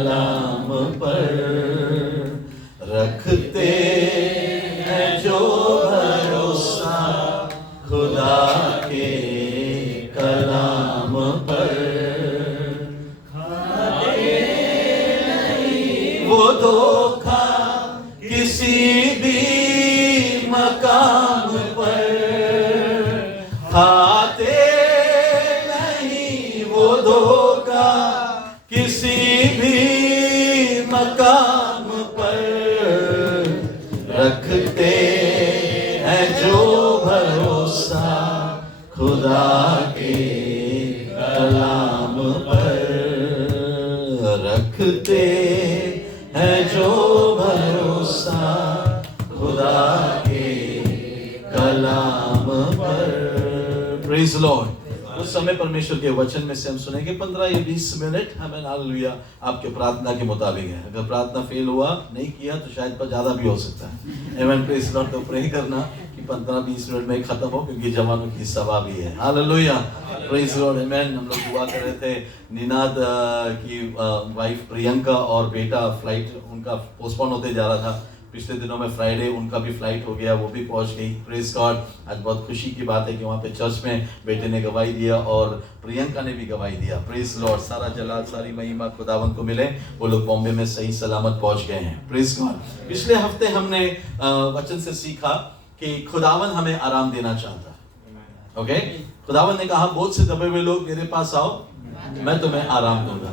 कलाम पर रखते हैं जो भरोसा खुदा के कलाम पर, वो धोखा किसी भी मकाम पर खाते नहीं, वो धोखा किसी भी मकाम पर रखते हैं जो भरोसा खुदा के कलाम पर, रखते हैं जो भरोसा खुदा के कलाम पर। Praise Lord. उस समय परमेश्वर के वचन में से हम सुनेंगे 15 या 20 मिनट। हमें हालेलुया आपके प्रार्थना के मुताबिक है। अगर प्रार्थना फेल हुआ, नहीं किया, तो शायद पर ज्यादा भी हो सकता है। आमेन। Praise lord. तो प्रे करना कि 15-20 मिनट में खत्म हो, क्योंकि जवानों की सभा भी है। हालेलुया। Praise lord. आमेन। हम लोग दुआ कर रहे थे, निनाद की वाइफ प्रियंका और बेटा फ्लाइट उनका पोस्टपोन होते जा रहा था। पिछले दिनों में फ्राइडे उनका भी फ्लाइट हो गया, वो भी पहुंच गई। Praise God. आज बहुत खुशी की बात है कि वहाँ पे चर्च में बेटे ने गवाही दिया और प्रियंका ने भी गवाही दिया। Praise Lord. सारा जलाल सारी महिमा खुदावन को मिले। वो लोग बॉम्बे में सही सलामत पहुंच गए हैं। Praise God. पिछले हफ्ते हमने वचन से सीखा कि खुदावन हमें आराम देना चाहता है। ओके। खुदावन ने कहा, बोझ से दबे हुए लोग मेरे पास आओ, मैं तुम्हें आराम दूंगा।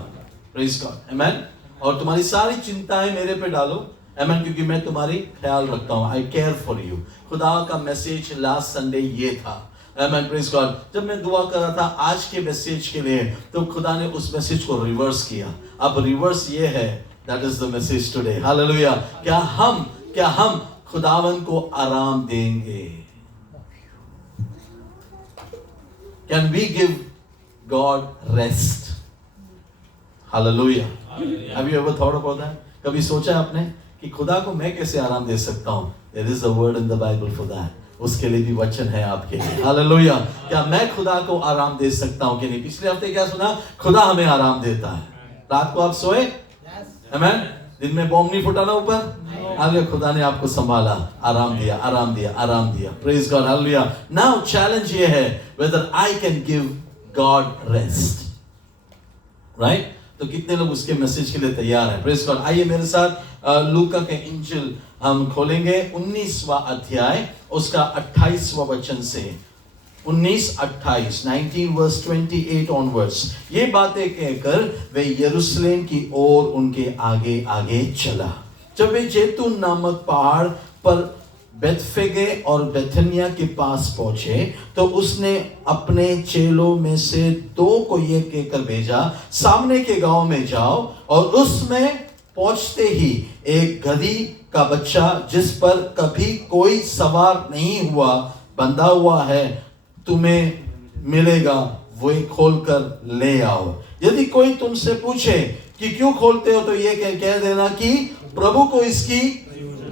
Praise God. आमेन। और तुम्हारी सारी चिंताएं मेरे पे डालो। आमेन। क्योंकि मैं तुम्हारी ख्याल रखता हूँ। I care for you. खुदा का मैसेज लास्ट संडे ये था। आमेन। Praise God. जब मैं दुआ कर रहा था आज के मैसेज के लिए, तो खुदा ने उस मैसेज को रिवर्स किया। अब रिवर्स ये है, that is the message today. Hallelujah. क्या हम खुदावन को आराम देंगे? Can we give God rest? Hallelujah. Have you ever thought about that? कभी सोचा आपने कि खुदा को मैं कैसे आराम दे सकता हूँ? There is a word in the Bible for that. उसके लिए भी वचन है आपके लिए। हालेलुया। क्या मैं खुदा को आराम दे सकता हूँ कि नहीं? पिछले हफ्ते क्या सुना? खुदा हमें आराम देता है। रात को आप सोए? आमेन। दिन में बॉम्ब नहीं फुटा ना ऊपर? हालेलुया। खुदा ने आपको संभाला, आराम दिया, आराम दिया, आराम दिया। Praise God. Hallelujah. Now challenge ये है, whether I can give God rest. Right? तो कितने लोग उसके मैसेज के लिए तैयार हैं? Praise God. आइए मेरे साथ लूका के इंजिल हम खोलेंगे 19वां अध्याय, उसका 28वां वचन से। 19-28, 19 वर्स 28 ऑनवर्ड्स। ये बातें कहकर वे यरूशलेम की ओर उनके आगे आगे चला। जब वे जैतून नामक पहाड़ पर बेथफगे और बेथनिया के पास पहुंचे, तो उसने अपने चेलों में से 2 को ये कहकर भेजा, सामने के गांव में जाओ और उसमें पहुंचते ही एक गधी का बच्चा जिस पर कभी कोई सवार नहीं हुआ, बंधा हुआ है, तुम्हें मिलेगा, वो खोलकर ले आओ। यदि कोई तुमसे पूछे कि क्यों खोलते हो, तो ये कह देना कि प्रभु को इसकी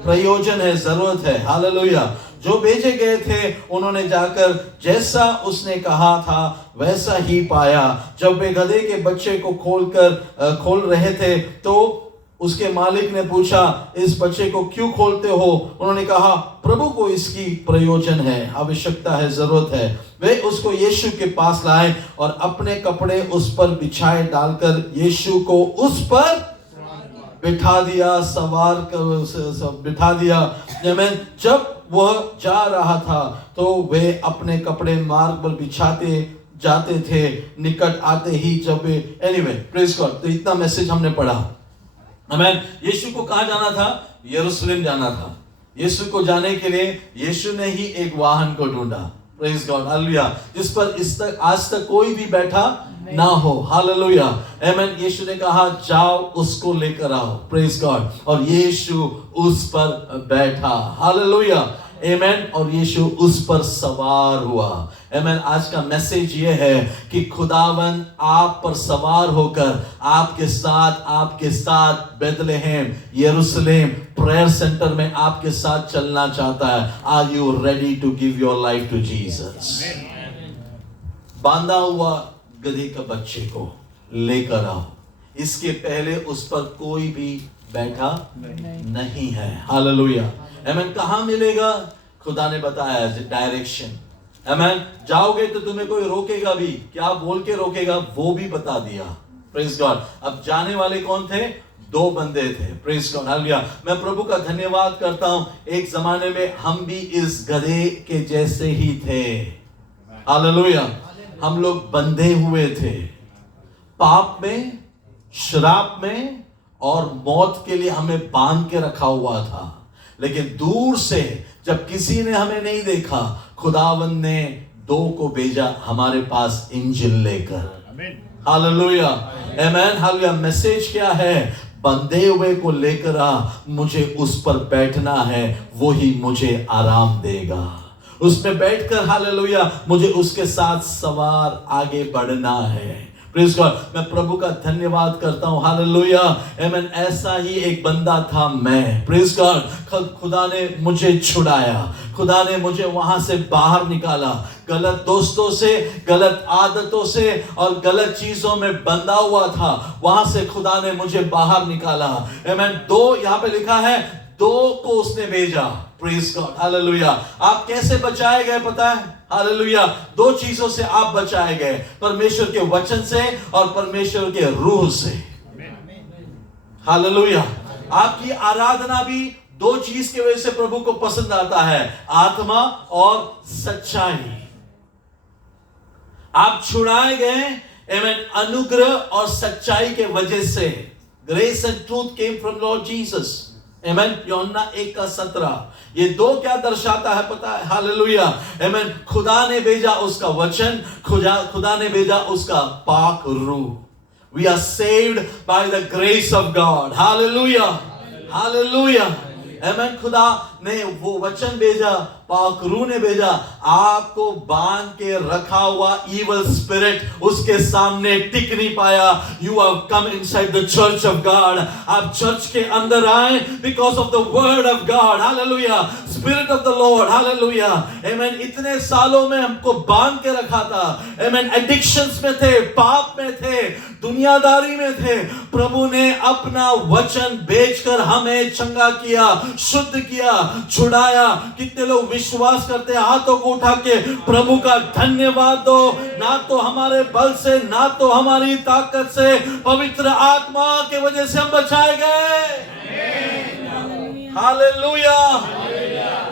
प्रयोजन है, जरूरत है। हालेलुया। जो भेजे गए थे उन्होंने जाकर जैसा उसने कहा था वैसा ही पाया। जब वे गधे के बच्चे को खोल रहे थे, तो उसके मालिक ने पूछा, इस बच्चे को क्यों खोलते हो? उन्होंने कहा, प्रभु को इसकी प्रयोजन है, आवश्यकता है, जरूरत है। वे उसको यीशु के पास लाए और अपने कपड़े उस पर बिछाए डालकर यीशु को उस पर बिठा दिया, बिठा दिया। जब वह जा रहा था तो वे अपने कपड़े मार्ग पर बिछाते जाते थे। निकट आते ही जब वे प्रेज गॉड। तो इतना मैसेज हमने पढ़ा। आमेन। यीशु को कहाँ जाना था? यरूशलेम जाना था। यीशु को जाने के लिए यीशु ने ही एक वाहन को ढूंढा। Praise God. हालेलुया। जिस पर आज तक कोई भी बैठा ना हो। हालेलुया। आमेन। यीशु ने कहा, जाओ उसको लेकर आओ। Praise God. और यीशु उस पर बैठा। हालेलुया। आमेन। और यीशु उस पर सवार हुआ। आमेन। आज का मैसेज ये है कि खुदावन आप पर सवार होकर आपके साथ बेथलेहेम, यरूशलेम प्रेयर सेंटर में आपके साथ चलना चाहता है। Are you ready to give your life to Jesus? बांधा हुआ गधे का बच्चे को लेकर आओ। इसके पहले उस पर कोई भी बैठा नहीं है। हालेलुया। आमीन। कहाँ मिलेगा? खुदा ने बताया डायरेक्शन। आमीन। जाओगे तो तुम्हें कोई रोकेगा भी, क्या बोल के रोकेगा वो भी बता दिया। Praise God. अब जाने वाले कौन थे? 2 बंदे थे। Praise God. हालेलुया। मैं प्रभु का धन्यवाद करता हूं, एक जमाने में हम भी इस गधे के जैसे ही थे। हालेलुया। हम लोग बंधे हुए थे पाप में, श्राप में, और मौत के लिए हमें बांध के रखा हुआ था। लेकिन दूर से जब किसी ने हमें नहीं देखा, खुदावंद ने 2 को भेजा हमारे पास इंजिल लेकर। हालेलुया। आमीन। हालेलुया। मैसेज क्या है? बंधे हुए को लेकर आ, मुझे उस पर बैठना है, वो ही मुझे आराम देगा। उसमें बैठकर हालेलुया मुझे उसके साथ सवार आगे बढ़ना है। Praise God. मैं प्रभु का धन्यवाद करता हूं। हालेलुया। आमीन। ऐसा ही एक बंदा था मैं। Praise God. खुदा ने मुझे छुड़ाया, खुदा ने मुझे वहां से बाहर निकाला, गलत दोस्तों से, गलत आदतों से और गलत चीजों में बंधा हुआ था, वहां से खुदा ने मुझे बाहर निकाला। आमीन। 2 यहां पे लिखा है, 2 को उसने भेजा। Praise God. हालेलुया। आप कैसे बचाए गए पता है? हालेलुया। 2 चीजों से आप बचाए गए, परमेश्वर के वचन से और परमेश्वर के रूह से। हालेलुया। आपकी आराधना भी 2 चीज की वजह से प्रभु को पसंद आता है, आत्मा और सच्चाई। आप छुड़ाए गए आमीन अनुग्रह और सच्चाई के वजह से। Grace and truth came from Lord Jesus. आमीन। यूहन्ना 1:17। ये 2 क्या दर्शाता है पता है? हालेलुया। आमीन। खुदा ने भेजा उसका वचन, खुदा ने भेजा उसका पाक रूह। We are saved by the grace of God. Hallelujah. Hallelujah. आमीन। खुदा ने वो वचन भेजा, पाक रूह ने भेजा, आपको बांध के रखा हुआ इवल स्पिरिट उसके सामने टिक नहीं पाया। You have come inside the church of God. आप चर्च के अंदर आए because of the word of God. Hallelujah. Spirit of the Lord. Hallelujah. आमीन। इतने सालों में हमको बांध के रखा था। आमीन। एडिक्शंस में थे, पाप में थे, दुनियादारी में थे। प्रभु ने अपना वचन भेजकर हमें चंगा किया, शुद्ध किया, छुड़ाया। कितने लोग विश्वास करते हैं? हाथों को उठा के प्रभु का धन्यवाद दो। ना तो हमारे बल से, ना तो हमारी ताकत से, पवित्र आत्मा के वजह से हम बचाए गए। हालेलुया।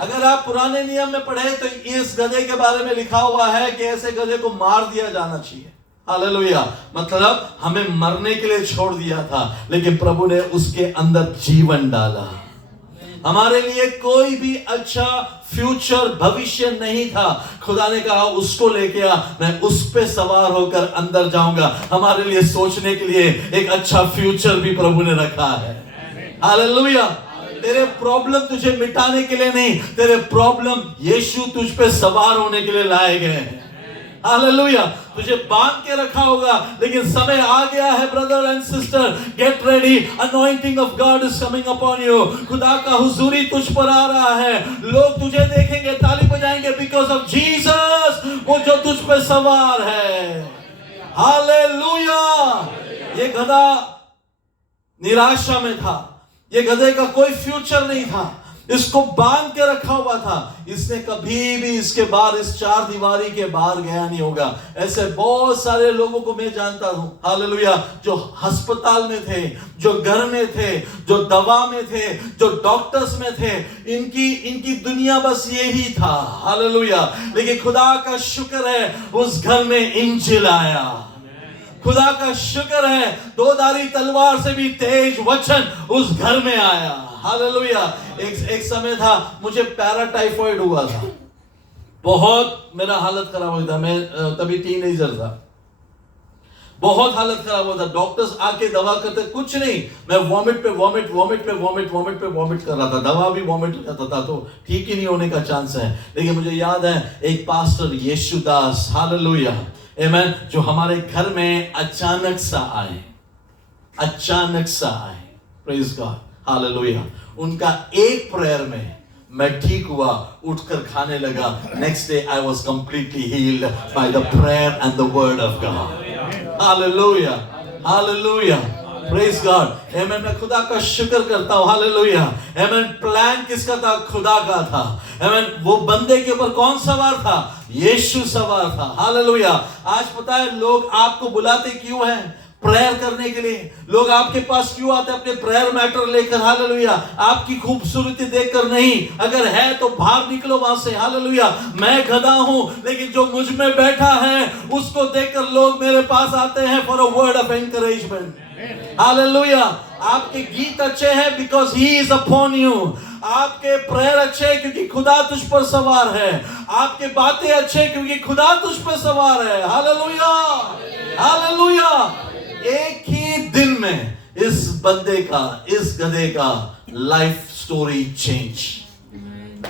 अगर आप पुराने नियम में पढ़े तो इस गधे के बारे में लिखा हुआ है कि ऐसे गधे को मार दिया जाना चाहिए। हालेलुया। मतलब हमें मरने के लिए छोड़ दिया था, लेकिन प्रभु ने उसके अंदर जीवन डाला। हमारे लिए कोई भी अच्छा फ्यूचर, भविष्य नहीं था। खुदा ने कहा उसको लेके आ, मैं उस पे सवार होकर अंदर जाऊंगा। हमारे लिए सोचने के लिए एक अच्छा फ्यूचर भी प्रभु ने रखा है। हालेलुया। तेरे प्रॉब्लम तुझे मिटाने के लिए नहीं, तेरे प्रॉब्लम यीशु तुझ पे सवार होने के लिए लाए गए हैं। हालेलुया। तुझे बांध के रखा होगा, लेकिन समय आ गया है brother and sister, get ready. Anointing of God is coming upon you. खुदा का हुजूरी तुझ पर आ रहा है। लोग तुझे देखेंगे, ताली बजाएंगे बिकॉज ऑफ जीसस, वो जो तुझ पे सवार है। हालेलुया। ये गधा निराशा में था, ये गधे का कोई फ्यूचर नहीं था, इसको बांध के रखा हुआ था। इसने कभी भी इसके बाहर, इस 4 दीवारी के बाहर गया नहीं होगा। ऐसे बहुत सारे लोगों को मैं जानता हूं, हालेलुया, जो अस्पताल में थे, जो घर में थे, जो दवा में थे, जो डॉक्टर्स में थे। इनकी दुनिया बस यही था। हालेलुया। लेकिन खुदा का शुक्र है उस घर में इंजिल आया। खुदा का शुक्र है 2 धारी तलवार से भी तेज वचन उस घर में आया। हालेलुया। एक समय था मुझे पैराटाइफॉइड हुआ था, बहुत मेरा हालत खराब हुआ था। मैं तभी टीनेजर था, बहुत हालत खराब हुआ था। डॉक्टर्स आके दवा करते कुछ नहीं, मैं वॉमिट पे वॉमिट कर रहा था। दवा भी वॉमिट करता था, तो ठीक ही नहीं होने का चांस है। लेकिन मुझे याद है एक पास्टर यीशुदास, हालेलुया, आमीन, जो हमारे घर में अचानक सा आए, प्रेज गॉड, हालेलुया। उनका एक प्रेयर में मैं ठीक हुआ, उठकर खाने लगा। Next day I was completely healed by the prayer and the word of God. Hallelujah, hallelujah, praise God. Amen. मैं खुदा का शुक्र करता हूं। हालेलुया। आमेन। प्लान किसका था? खुदा का था। आमेन। वो बंदे के ऊपर कौन सवार था? यीशु सवार था। हालेलुया। आज पता है लोग आपको बुलाते क्यों हैं? प्रेयर करने के लिए। लोग आपके पास क्यों आते हैं? अपने प्रेयर मैटर लेकर। हालेलुया। आपकी खूबसूरती देखकर नहीं, अगर है तो बाहर निकलो वहां से। हालेलुया। मैं गधा हूं, लेकिन जो मुझ में बैठा है उसको देखकर लोग मेरे पास आते हैं for a word of encouragement. Hallelujah. आपके गीत अच्छे हैं because he is upon you. आपके प्रेयर अच्छे हैं क्योंकि खुदा तुझ पर सवार है। आपके बातें अच्छे क्योंकि खुदा तुझ पर सवार है। हालेलुया। हालेलुया। एक ही दिन में इस बंदे का, इस गधे का लाइफ स्टोरी चेंज।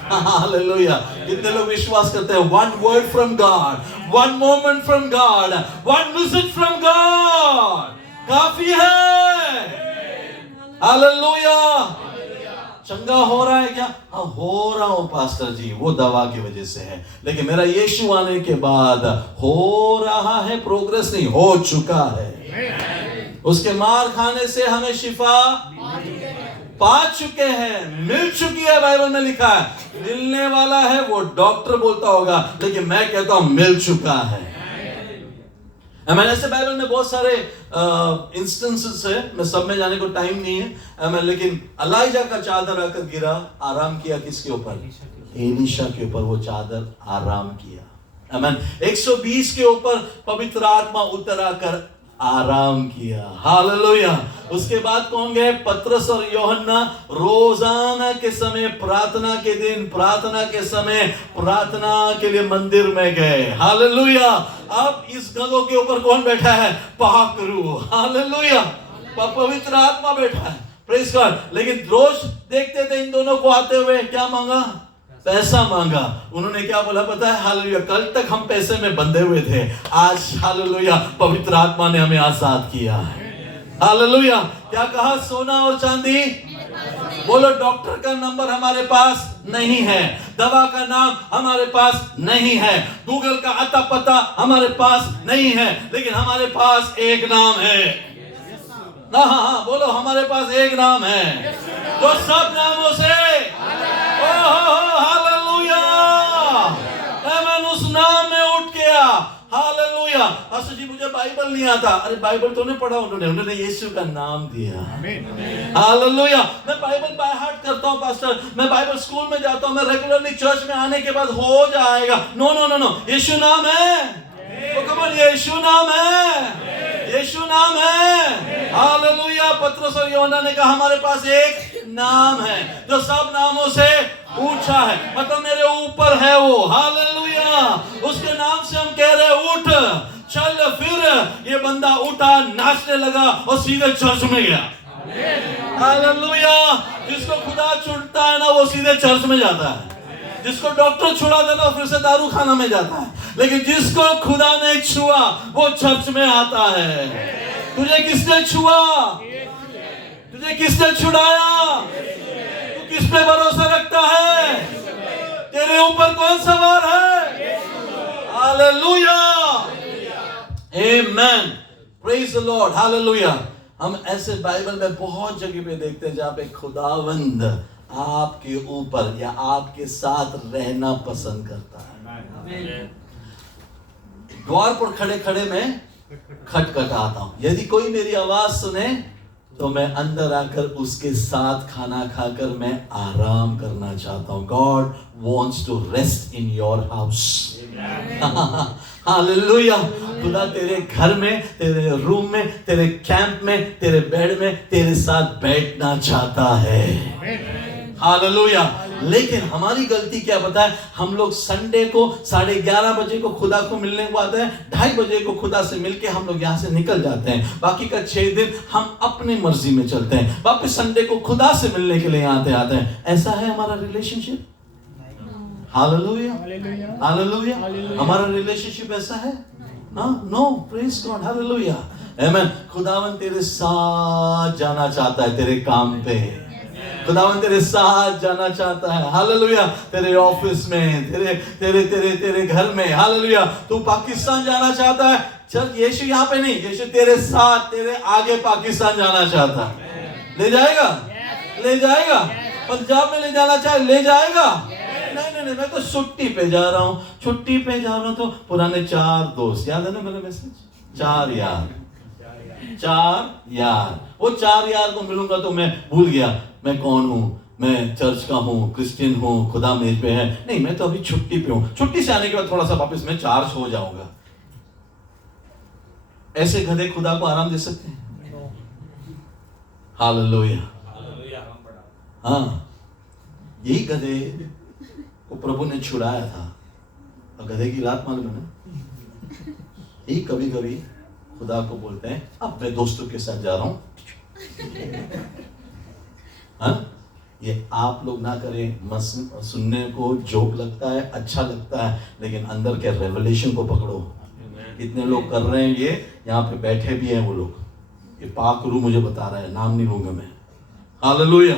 हालेलुया। कितने लोग विश्वास करते हैं? One word from God, one moment from God, one visit from God काफी है। हालेलुया। चंगा हो रहा है क्या? हाँ हो रहा हूं पास्टर जी, वो दवा की वजह से है, लेकिन मेरा यीशु आने के बाद हो रहा है, प्रोग्रेस नहीं, हो चुका है। उसके मार खाने से हमें शिफा पा चुके हैं, मिल चुकी है। बाइबल में लिखा है मिलने वाला है, वो डॉक्टर बोलता होगा, लेकिन मैं कहता हूं मिल चुका है। मैंने ऐसे बाइबल में बहुत सारे इंस्टेंसेस है, मैं सब में जाने को टाइम नहीं है। लेकिन एलीशा का चादर आकर गिरा, आराम किया किसके ऊपर? एलीशा के ऊपर वो चादर आराम किया। आमीन। 120 के ऊपर पवित्र आत्मा उतर आकर आराम किया। हालेलुया। उसके बाद कौन गए? पतरस और यूहन्ना रोजाना के समय, प्रार्थना के दिन, प्रार्थना के समय प्रार्थना के लिए मंदिर में गए। हालेलुया। अब इस गधों के ऊपर कौन बैठा है? पाकरू। हालेलुया। पवित्र आत्मा बैठा है। Praise God. लेकिन रोज देखते थे इन दोनों को आते हुए, क्या मांगा? पैसा मांगा। उन्होंने क्या बोला पता है? हालेलुया। कल तक हम पैसे में बंधे हुए थे, आज हालेलुया पवित्र आत्मा ने हमें आजाद किया है। हालेलुया। क्या कहा? सोना और चांदी, बोलो डॉक्टर का नंबर हमारे पास नहीं है, दवा का नाम हमारे पास नहीं है, गूगल का अता पता हमारे पास नहीं है, लेकिन हमारे पास एक नाम है। हाँ, बोलो हमारे पास एक नाम है जो सब नामों से, हालेलुया। मैं उस नाम में उठ गया। हालेलुया। पास्टर जी मुझे बाइबल नहीं आता। अरे बाइबल तो नहीं पढ़ा उन्होंने यीशु का नाम दिया। हालेलुया। मैं बाइबल बाय हार्ट करता हूँ पास्टर, मैं बाइबल स्कूल में जाता हूँ, मैं रेगुलरली चर्च में आने के बाद हो जाएगा। नो नो नो नो, यीशु नाम है। तो कमल यीशु नाम है, यीशु नाम है। हालेलुया। पतरस और यूहन्ना ने कहा हमारे पास एक नाम है जो सब नामों से ऊंचा है, मतलब मेरे ऊपर है वो। हालेलुया। उसके नाम से हम कह रहे उठ चल फिर। ये बंदा उठा, नाचने लगा और सीधे चर्च में गया। हालेलुया। जिसको खुदा छुड़ता है ना वो सीधे चर्च में जाता है, जिसको डॉक्टर छुड़ा देना फिर से दारू खाना में जाता है, लेकिन जिसको खुदा ने छुआ वो चर्च में आता है। तुझे किसने छुआ? तुझे किसने छुड़ाया? तू किस पे भरोसा रखता है? तेरे ऊपर कौन सवार है? Hallelujah. Amen. Praise the Lord. Hallelujah. हम ऐसे बाइबल में बहुत जगह पे देखते हैं जहां पे खुदावंद आपके ऊपर या आपके साथ रहना पसंद करता है। द्वार पर खड़े खड़े मैं खटखटाता हूं, यदि कोई मेरी आवाज सुने तो मैं अंदर आकर उसके साथ खाना खाकर मैं आराम करना चाहता हूं। God wants to rest in your house. Hallelujah. खुदा तेरे घर में, तेरे रूम में, तेरे कैंप में, तेरे बेड में तेरे साथ बैठना चाहता है। हालेलुया। लेकिन हमारी गलती क्या पता है? हम लोग संडे को 11:30 बजे को खुदा को मिलने को आते हैं, 2:30 बजे को खुदा से मिलके हम लोग यहाँ से निकल जाते हैं। बाकी का 6 दिन हम अपनी मर्जी में चलते हैं, वापस संडे को खुदा से मिलने के लिए आते हैं। ऐसा है हमारा रिलेशनशिप? हालेलुया। हालेलुया। हमारा रिलेशनशिप ऐसा है? नो। Praise God. हालेलुया। आमीन। खुदावन तेरे साथ जाना चाहता है तेरे काम पे। खुदावन तेरे साथ जाना चाहता है। हालेलुया। तेरे ऑफिस में, तेरे तेरे तेरे तेरे घर में, हालेलुया। तू पाकिस्तान जाना चाहता है, चल यीशु यहाँ पे नहीं, यीशु तेरे साथ, तेरे आगे पाकिस्तान जाना चाहता है। ले जाएगा, ले जाएगा। पंजाब में ले जाना चाहे, ले जाएगा। नहीं, मैं तो छुट्टी पे जा रहा हूँ, छुट्टी पे जा रहा हूँ। तो पुराने 4 दोस्त, याद है ना मेरा मैसेज, 4 यार, 4 यार। वो 4 यार को मिलूंगा तो मैं भूल गया मैं कौन हूँ, मैं चर्च का हूँ, क्रिश्चियन हूँ, खुदा मेज पे है। नहीं, मैं तो अभी छुट्टी पे हूँ, छुट्टी से आने के बाद थोड़ा सा वापस मैं चार्ज हो जाऊंगा। ऐसे गधे खुदा को आराम दे सकते हैं? हालेलुया। हाँ, यही गधे को प्रभु ने छुड़ाया था। और गधे की लात मालूम है ना, यही कभी कभी खुदा को बोलते हैं अब मैं दोस्तों के साथ जा रहा हूं। हाँ, ये आप लोग ना करें। सुनने को जोक लगता है, अच्छा लगता है, लेकिन अंदर के रेवलेशन को पकड़ो। कितने लोग कर रहे हैं ये, यहाँ पे बैठे भी हैं वो लोग। ये पाक रू मुझे बता रहा है, नाम नहीं लूंगा मैं। Hallelujah,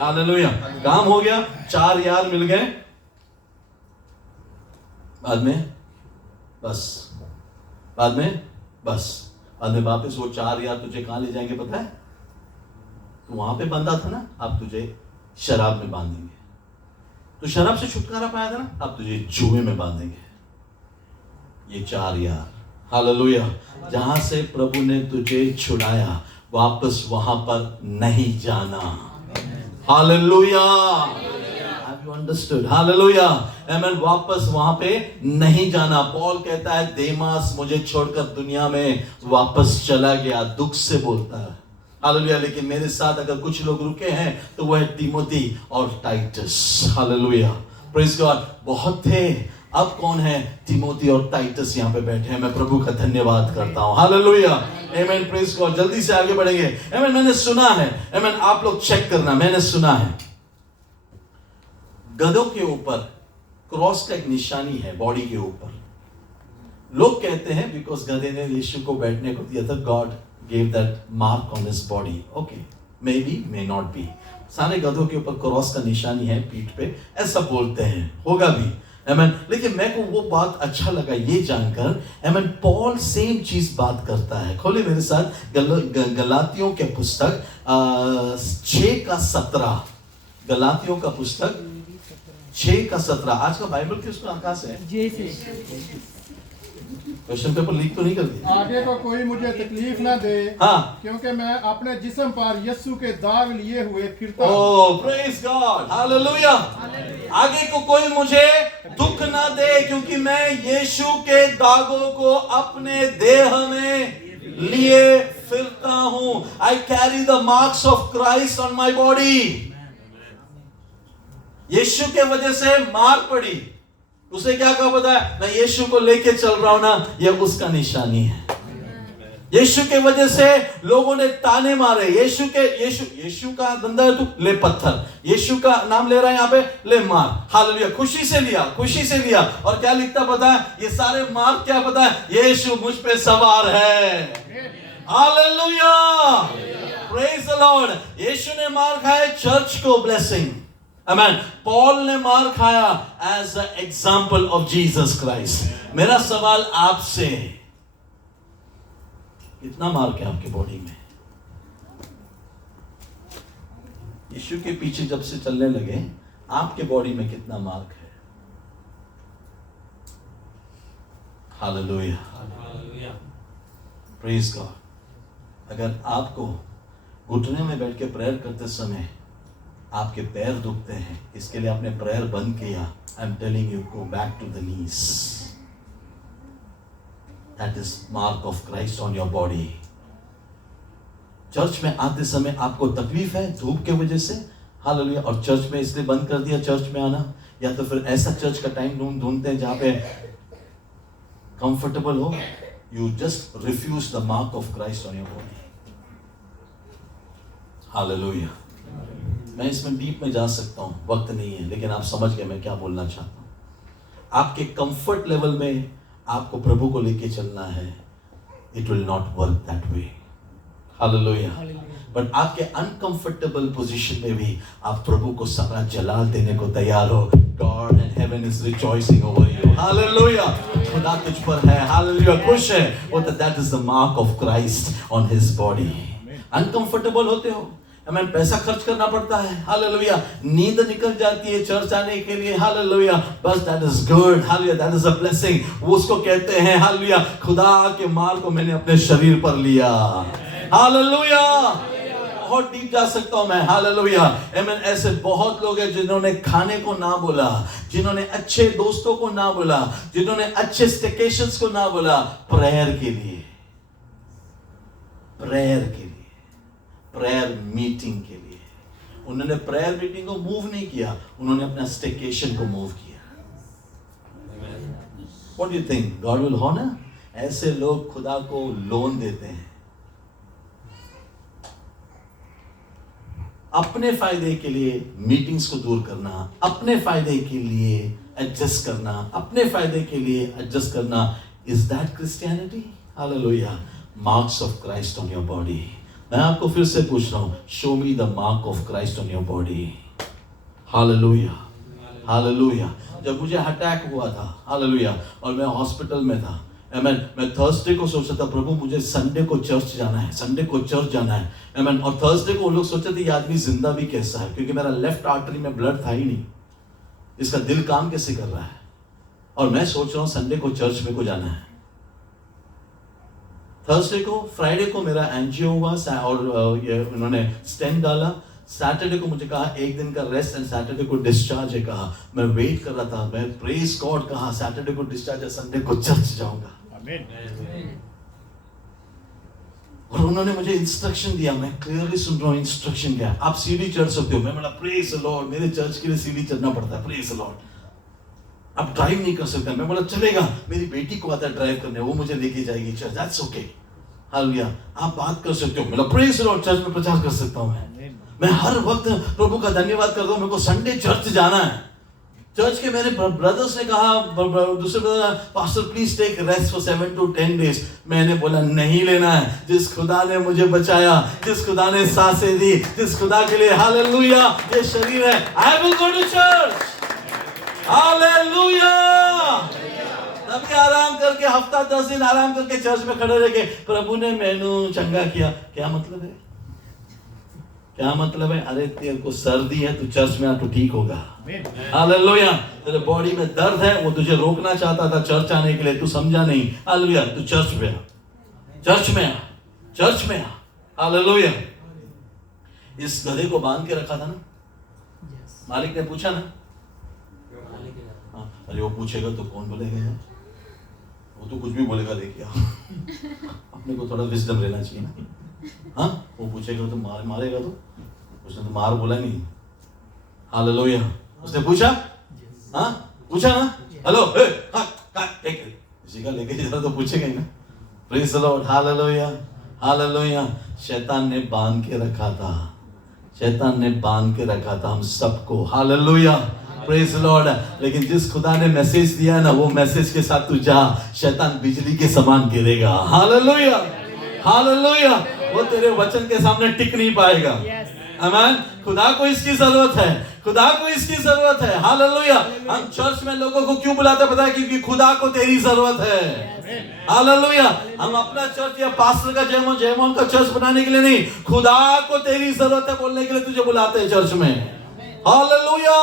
hallelujah. काम हो गया, 4 यार मिल गए, बाद में बस बाद में वापस वो 4 यार तुझे कहां ले जाएंगे पता है? तू वहां पे बंधा था ना, अब तुझे शराब में बांधेंगे। तो शराब से छुटकारा पाया था ना, अब तुझे जुए में बांधेंगे। ये 4 यार, हालेलुया। जहां से प्रभु ने तुझे छुड़ाया, वापस वहां पर नहीं जाना। Hallelujah. Have you understood? Hallelujah. Amen. वापस वहां पे नहीं जाना। पौल कहता है देमास मुझे छोड़कर दुनिया में वापस चला गया, दुख से बोलता है। हालेलुया। लेकिन मेरे साथ अगर कुछ लोग रुके हैं तो वह तिमोथी और टाइटस। Hallelujah, praise God. बहुत थे, अब कौन है? तिमोथी और टाइटस यहाँ पे बैठे हैं। मैं प्रभु का धन्यवाद करता हूँ। हालेलुया, आमेन, प्रेज गॉड। जल्दी से आगे बढ़ेंगे। आमेन। मैंने सुना है, आमेन, आप लोग चेक करना, मैंने सुना है गधों के ऊपर क्रॉस का एक निशानी है, बॉडी के ऊपर। लोग कहते हैं बिकॉज गधे ने यीशु को बैठने को दिया था, God gave that mark on his body. Okay, may be, may not be. सारे गधों के ऊपर क्रॉस का निशानी है पीठ पे, ऐसा बोलते हैं, होगा भी। आमेन। लेकिन मैं को वो बात अच्छा लगा ये जानकर। आमेन। पॉल सेम चीज बात करता है। खोले मेरे साथ गलातियों के पुस्तक 6:17। गलातियों का पुस्तक 6:17। आज का बाइबल किसको आकाश है? क्वेश्चन पेपर लीक तो नहीं कर दिया? आगे को कोई मुझे तकलीफ ना दे, हाँ, क्योंकि मैं अपने जिस्म पर यीशु के दाग लिए हुए फिरता हूं। ओह, प्रेज गॉड, हालेलुया। आगे को कोई मुझे दुख ना दे, क्योंकि मैं यीशु के दागों को अपने देह में लिए फिरता हूं। I carry the marks of Christ on my body. Yeshu के वजह से मार पड़ी, उसे क्या कहा पता है? मैं यीशु को लेके चल रहा हूं ना, यह उसका निशानी है। यीशु के वजह से लोगों ने ताने मारे। यीशु का धंधा है, तू ले पत्थर, यीशु का नाम ले रहा है यहाँ पे, ले मार। हालेलुया, खुशी से लिया। और क्या लिखता पता है? ये सारे मार क्या पता है? यीशु मुझ पे सवार है। Hallelujah, praise the lord. Yeshu ने मार खाए, चर्च को ब्लेसिंग। आमेन। पॉल ने मार खाया as a example of Jesus Christ. मेरा सवाल आपसे, कितना मार्क है आपकी बॉडी में? यीशु के पीछे जब से चलने लगे, आपके बॉडी में कितना मार्क है? Hallelujah, praise God. अगर आपको घुटने में बैठ के प्रेयर करते समय आपके पैर दुखते हैं, इसके लिए आपने प्रेयर बंद किया, I am telling you, go back to the knees. That is mark of Christ on your body. Church में आते समय आपको तकलीफ है धूप के वजह से, हालेलुया, और चर्च में इसलिए बंद कर दिया चर्च में आना, या तो फिर ऐसा चर्च का टाइम ढूंढते हैं जहां पे कंफर्टेबल हो। You just refuse the mark of Christ on your body. Hallelujah. मैं इसमें डीप में जा सकता हूं, वक्त नहीं है, लेकिन आप समझ गए मैं क्या बोलना चाहता हूं। आपके कंफर्ट लेवल में आपको प्रभु को लेके चलना है, it will not work that way. Hallelujah. But आपके अनकंफर्टेबल पोजीशन में भी आप प्रभु को सारा जलाल देने को तैयार हो. God and heaven is rejoicing over you. Hallelujah. खुदा तुझ पर है. Hallelujah. खुश है. वो that is the mark of Christ on his body. Uncomfortable होते हो, हमें पैसा खर्च करना पड़ता है. हालेलुया. नींद निकल जाती है चर्च आने के लिए. हालेलुया. बस that is good. Hallelujah. That is a blessing. वो उसको कहते हैं हालेलुया, खुदा के माल को मैंने अपने शरीर पर लिया. हालेलुया. बहुत डीप जा सकता हूं मैं. हालेलुया. आमीन. ऐसे बहुत लोग हैं जिन्होंने खाने को ना बोला, जिन्होंने अच्छे दोस्तों को ना बोला, जिन्होंने अच्छे स्टेकेशंस को ना बोला, प्रेयर के लिए, प्रेयर मीटिंग के लिए. उन्होंने प्रेयर मीटिंग को मूव नहीं किया, उन्होंने अपना स्टेकेशन को मूव किया. What do you think God will honour? ऐसे लोग खुदा को लोन देते हैं. अपने फायदे के लिए मीटिंग्स को दूर करना, अपने फायदे के लिए एडजस्ट करना, अपने फायदे के लिए एडजस्ट करना. Is that Christianity? Hallelujah. Marks of Christ on your body. मैं आपको फिर से पूछ रहा हूं, show me the mark of Christ on your body. Hallelujah. Hallelujah. जब मुझे अटैक हुआ था, हालेलुया, और मैं हॉस्पिटल में था, मैं थर्सडे को सोचा था प्रभु मुझे संडे को चर्च जाना है, संडे को चर्च जाना है. और थर्सडे को वो लोग सोचे थे ये आदमी जिंदा भी कैसा है, क्योंकि मेरा लेफ्ट आर्टरी में ब्लड था ही नहीं, इसका दिल काम कैसे कर रहा है. और मैं सोच रहा हूँ संडे को चर्च में को जाना है. थर्सडे को, फ्राइडे को मेरा एंजियो हुआ और ये उन्होंने स्टेंट डाला. सैटरडे को मुझे कहा एक दिन का रेस्ट एंड सैटरडे को डिस्चार्ज है. कहा मैं वेट कर रहा था, मैं प्रेज गॉड, कहा सैटरडे को डिस्चार्ज है, संडे को चर्च जाऊंगा. और उन्होंने मुझे इंस्ट्रक्शन दिया, मैं क्लियरली सुन रहा हूँ इंस्ट्रक्शन क्या है. आप सीढ़ी चढ़ सकते हो. मैं बोला प्रेज द लॉर्ड, मेरे चर्च के लिए सीढ़ी चढ़ना पड़ता है. Praise the Lord. आप ड्राइव नहीं कर सकते. मैं बोला चलेगा, मेरी बेटी को आता है ड्राइव करने, वो मुझे लेके जाएगी चर्च, दैट्स ओके. हालेलुया. आप बात कर सकते हो. मैं प्रेज द लॉर्ड, चर्च में प्रचार कर सकता हूँ. मैं हर वक्त प्रभु का धन्यवाद करता हूँ. मेरे को संडे चर्च जाना है. चर्च के मेरे ब्रदर्स ने कहा, दूसरे brother, pastor please take rest for 7 to 10 days. मैंने बोला नहीं लेना है. जिस खुदा ने मुझे बचाया, जिस खुदा ने सांसें दी, जिस खुदा के लिए हालेलुया ये शरीर है, I will go to church. Hallelujah. तभी आराम करके हफ्ता 10 दिन आराम करके चर्च में खड़े रह के प्रभु ने मैनू चंगा किया. क्या मतलब है? क्या मतलब है? अरे तेरे को सर्दी है, तू चर्च में आ तो ठीक होगा. हालेलुया. तेरे बॉडी में दर्द है, वो तुझे रोकना चाहता था चर्च आने के लिए, तू समझा नहीं. हालेलुया. तू चर्च में आ, चर्च में आ, चर्च में आ. हालेलुया. इस गधे को बांध के रखा था ना, मालिक ने पूछा ना. अरे वो पूछेगा तो कौन बोलेगा यार, वो तो कुछ भी बोलेगा. लेके अपने को थोड़ा विजडम रहना चाहिए ना. हाँ, वो पूछेगा तो मारेगा तो, उसने तो मार बोला नहीं. हालेलुया. उसने पूछा, हाँ पूछा ना, हेलो इसी का लेके जा तो पूछेगा ही ना. Praise the Lord. Hallelujah. Hallelujah. शैतान ने बांध के रखा था, शैतान ने बांध के रखा था हम सबको. हालेलुया. Praise the Lord. लेकिन जिस खुदा ने मैसेज दिया ना, वो मैसेज के साथ तू जा, शैतान बिजली के समान गिरेगा. हालेलुया. हालेलुया. वो तेरे वचन के सामने टिक नहीं पाएगा. आमीन. खुदा को इसकी जरूरत है, खुदा को इसकी जरूरत है. हालेलुया. हम चर्च में लोगों को क्यों बुलाते पता है? क्योंकि खुदा को तेरी जरूरत है. हालेलुया. हम अपना चर्च या पास्टर का जयमोहन का चर्च बनाने के लिए नहीं, खुदा को तेरी जरूरत है बोलने के लिए तुझे बुलाते हैं चर्च में. हालेलुया.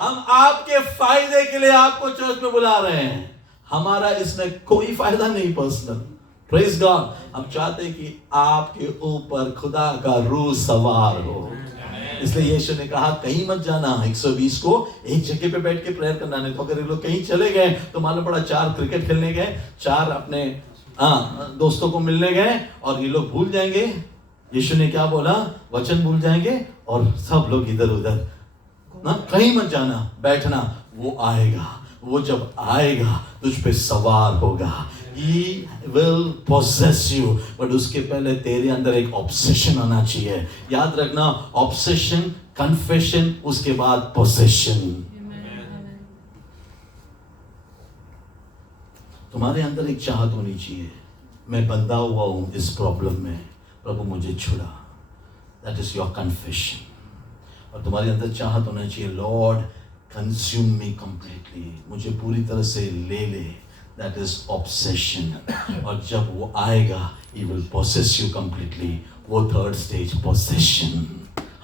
हम आपके फायदे के लिए आपको चर्च में बुला रहे हैं. हमारा इसमें कोई फायदा नहीं पर्सनल. Praise God. हम चाहते हैं कि आपके ऊपर खुदा का रूह सवार हो. इसलिए यीशु ने कहा कहीं मत जाना. 120 को एक जगह पे बैठ के प्रेयर करना. नहीं तो अगर ये लोग कहीं चले गए तो मालूम पड़ा 4 क्रिकेट खेलने गए, 4 अपने दोस्तों को मिलने गए और ये लोग भूल जाएंगे. यीशु ने क्या बोला? वचन भूल जाएंगे और सब लोग इधर उधर ना. कहीं मत जाना, बैठना. वो आएगा, वो जब आएगा तुझ पे सवार होगा. He will possess you. But उसके पहले तेरे अंदर एक ऑब्सेशन आना चाहिए. याद रखना, ऑब्सेशन, कन्फेशन, उसके बाद पोसेशन. तुम्हारे अंदर एक चाहत होनी चाहिए, मैं बंधा हुआ हूं इस प्रॉब्लम में, प्रभु मुझे छुड़ा. That is your confession. और तुम्हारे अंदर चाहत होना चाहिए, लॉर्ड कंज्यूम मी कंप्लीटली, मुझे पूरी तरह से ले ले, दैट इज ऑब्सेशन। और जब वो आएगा, he will possess you completely, वो थर्ड स्टेज, पोसेशन।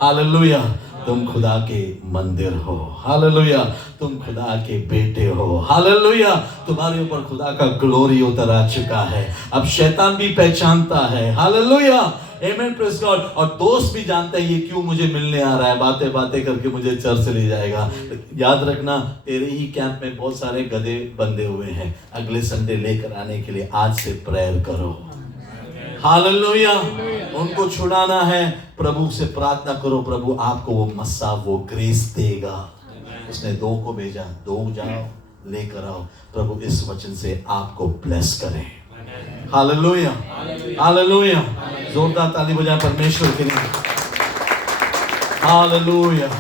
हालेलुया, तुम खुदा के मंदिर हो, हालेलुया, तुम खुदा के बेटे हो, हालेलुया, तुम्हारे ऊपर खुदा का ग्लोरी उतर आ चुका है, अब शैतान भी पहचानता है, हालेलुया, आमेन, प्रेज गॉड। और दोस्त भी जानते हैं ये क्यों मुझे मिलने आ रहा है, बातें बातें करके मुझे चर्च ले जाएगा। याद रखना, तेरे ही कैंप में बहुत सारे गधे बंधे हुए हैं, अगले संडे लेकर आने के लिए आज से प्रेयर करो, हालेलुया, उनको छुड़ाना है, प्रभु से प्रार्थना करो, प्रभु आपको वो मस्सा, वो ग्रेस देगा। उसने 2 को भेजा, 2 जाओ लेकर आओ, प्रभु इस वचन से आपको ब्लेस करें, हालेलुया, हालेलुया। जोरदार ताली बजाएं परमेश्वर के लिए, हालेलुया।